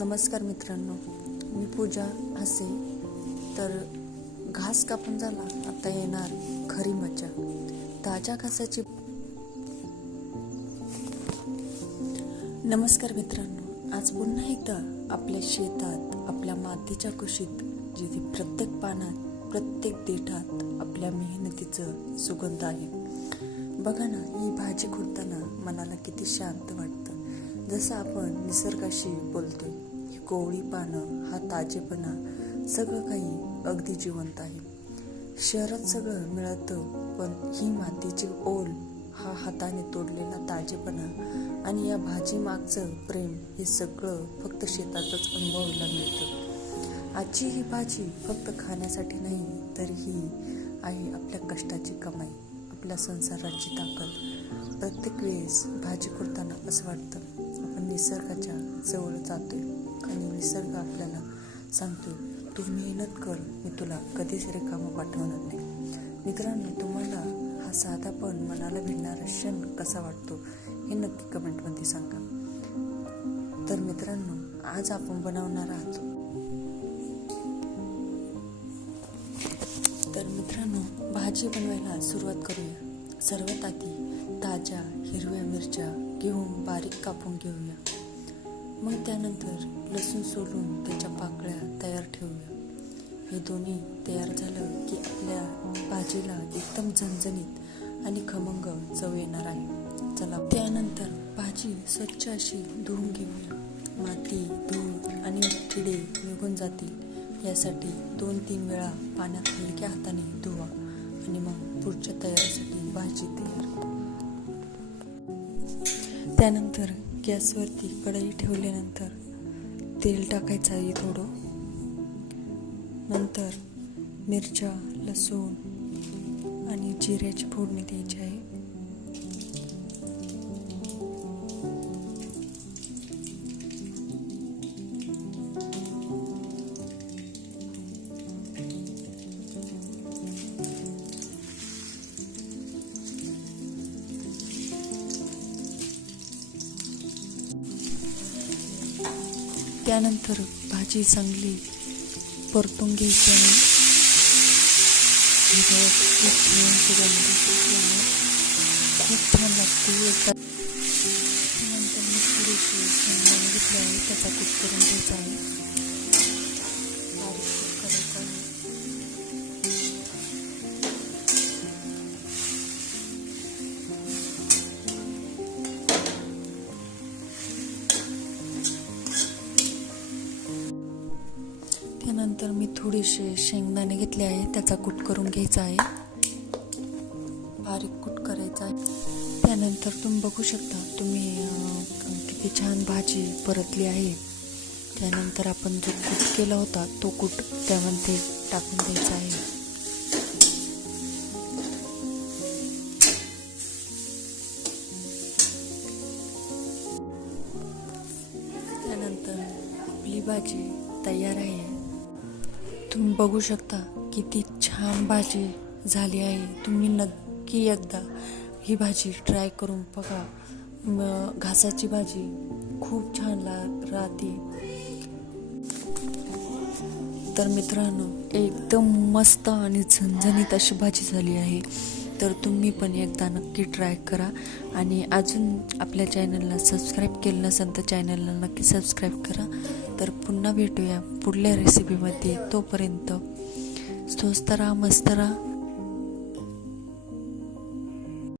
नमस्कार मित्रांनो, मी पूजा हसे. तर घास कापून झाला, आता येणार खरी मजा. ताज्या घासाची. नमस्कार मित्रांनो, आज पुन्हा एकदा आपल्या शेतात, आपल्या मातीच्या कुशीत, जिथे प्रत्येक पानात, प्रत्येक देठात आपल्या मेहनतीचं सुगंध आहे. बघा ना, ही भाजी खुडताना मनाला किती शांत वाटतं. जसं आपण निसर्गाशी बोलतोय. ही कोवळी पानं, हा ताजेपणा, सगळं काही अगदी जिवंत आहे. शहरात सगळं मिळतं, पण ही मातीची ओल, हा हाताने तोडलेला ताजेपणा आणि या भाजी मागचं प्रेम, हे सगळं फक्त शेतातच अनुभवायला मिळतं. आजची ही भाजी फक्त खाण्यासाठी नाही, तर ही आहे आपल्या कष्टाची कमाई, आपल्या संसाराची ताकद. प्रत्येक वेळेस भाजी खुडताना असं वाटतं आपण निसर्गाच्या जवळ जातोय आणि निसर्ग आपल्याला सांगतोय, तू मेहनत कर, मी तुला कधीच रिकामं पाठवणार नाही. मित्रांनो, तुम्हाला हा साधा पण मनाला भिडणारा क्षण कसा वाटतो हे नक्की कमेंटमध्ये सांगा. तर मित्रांनो, आज आपण बनवणार आहोत. तर मित्रांनो, भाजी बनवायला सुरुवात करूया. सर्वात आधी ताज्या हिरव्या मिरच्या घेऊन बारीक कापून घेऊया. मग त्यानंतर लसूण सोलून त्याच्या पाकळ्या तयार ठेवूया. हे दोन्ही तयार झालं की आपल्या भाजीला एकदम झणझणीत आणि खमंग चव येणार आहे. चला, त्यानंतर भाजी स्वच्छ अशी धुवून घेऊया. माती, धूळ आणि किडे निघून जातील यासाठी 2-3 वेळा पाण्यात हलक्या हाताने धुवा आणि मग पुढच्या तयारीसाठी भाजी तयार. त्यानंतर गॅसवरती कढई ठेवल्यानंतर तेल टाकायचं आहे थोडं. नंतर मिरच्या, लसूण आणि जिऱ्याची फोडणी द्यायची आहे. त्यानंतर भाजी चांगली परतून घ्यायची आहे. खूप छान लागते. नंतर मी थोडीशी शेंगदाणे घेतले आहे, त्याचा कूट करून घ्यायचा आहे. बारीक कूट करायचा आहे. त्यानंतर मी थोडेसे शेंगदाणे घेतले आहे, त्याचा कूट करून घ्यायचा आहे. बारीक कूट करायचा आहे. त्यानंतर तुम्ही बघू शकता, तुम्ही किती छान भाजी परतली आहे. त्यानंतर आपण जो कूट केला होता तो कूट त्यामध्ये टाकून द्यायचा आहे. त्यानंतर आपली भाजी तयार आहे. तुम्ही बघू शकता किती छान भाजी झाली आहे. तुम्ही नक्की एकदा ही भाजी ट्राय करून बघा. घासाची भाजी खूप छान राहते. तर मित्रांनो, एकदम मस्त आणि झणझणीत अशी भाजी झाली आहे. तर तुम्ही पण एकदा नक्की ट्राय करा. आणि अजून आपल्या चॅनलला सबस्क्राईब केलं नसेल तर चॅनलला नक्की सबस्क्राईब करा. तर पुन्हा भेटूया पुढल्या रेसिपीमध्ये. तोपर्यंत स्वस्त राहा, मस्त राहा.